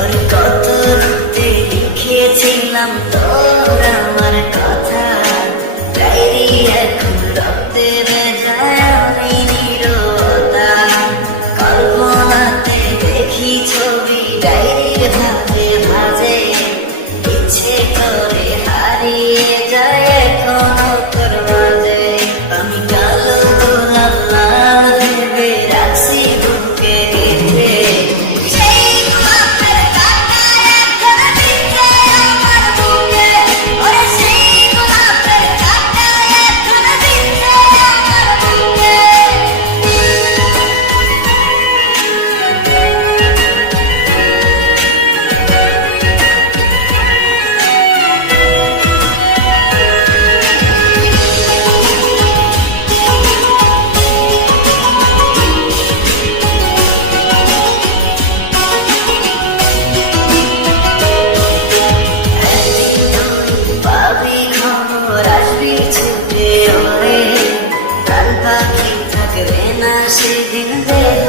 ওর কত রূপে লিখেছিলাম তোর আমার কথা, ডায়েরি এখন রক্তে ভেজায় আমি নীরবতা। কল্পনাতে দেখি ছবি ডায়েরির ভাবে ভাজে, ইচ্ছে করে হারিয়ে যায় এখনো তোর মাঝে। আমি কালো গোলাপ লাল ভেবে রাখছি বুকে গেঁথে, সেই গোলাপের কাঁটা এখন বিঁধে আমার বুকে। ওরে সেই গোলাপের কাঁটা এখন বিঁধে আমার বুকে। পাবি খবর আসবি ছুটে ওরে, কাল পাখি থাকবে না সেদিন দেহ